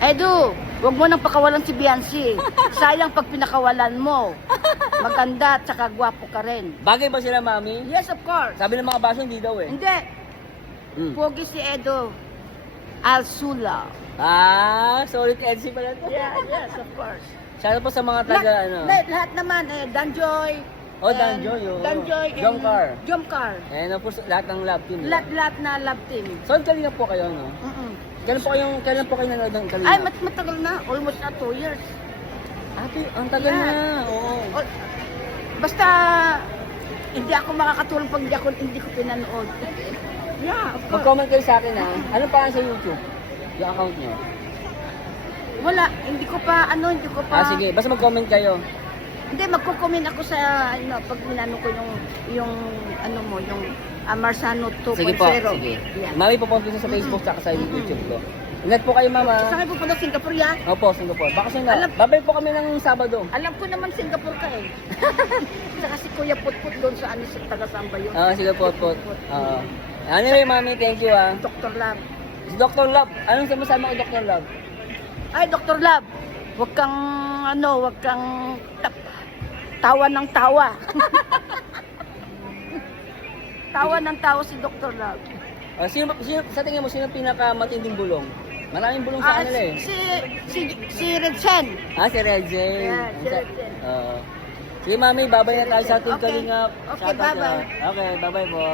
Edu, wag mo nang pakawalan si Biancy. Sayang pag pinakawalan mo. Maganda at saka gwapo ka rin. Bagay ba sila, mami? Yes, of course. Sabi ng mga baso, hindi daw eh. Hindi. Hmm. Pogi si Edu. Alsula. Ah, solid NC pala to. Yeah, yes, of course. Shout out po sa mga taga, ano. Lahat naman, Danjoy. Oh, Danjoy, oh. Danjoy. Jomcar. Jomcar. And of course, lahat ng love team. Lahat na love team. Solid kanina po kayo, no? Mm-mm. Kailan po kayo nanood ng kanina? Ay, matagal na. Almost na 2 years. Ate, ang tagal Yeah. na. Oo. O, basta, hindi ako makakatulong pag hindi ko pinanood. Yeah, of course. Mag-comment kayo sa akin, ha? Ano pa sa YouTube? Yung account nyo? Wala, hindi ko pa. Ah, sige. Basta mag-comment kayo. Hindi, magko-comment ako sa, pag minano ko yung Marsano 2.0. Sige po, sige. Yan. Mami, pupunta ko sa Facebook tsaka sa YouTube ko. Ingat po kayo, mama. Saan po na Singapore, ya? Opo, Singapore. Bakasyon na. Babay po kami ng Sabado. Alam ko naman Singapore ka eh. Saka si Kuya Putput doon sa sa taga-samba yun. Sige po. Anyway, mami, thank you, ha. Dr. Love. Si Dr. Love. Anong sama-sama ko, Dr. Love? Ay, Dr. Love, wag kang tawa ng tawa. Tawa ng tawa si Dr. Love. Sino, sa tingin mo, sino pinaka-matinding bulong? Maraming bulong sa kanila eh. Si Redsen. Si Redze. Yeah, si Redze. Sige, mami, babay na tayo sa ating Okay. kalingap. Okay, bye-bye. Okay, bye-bye po.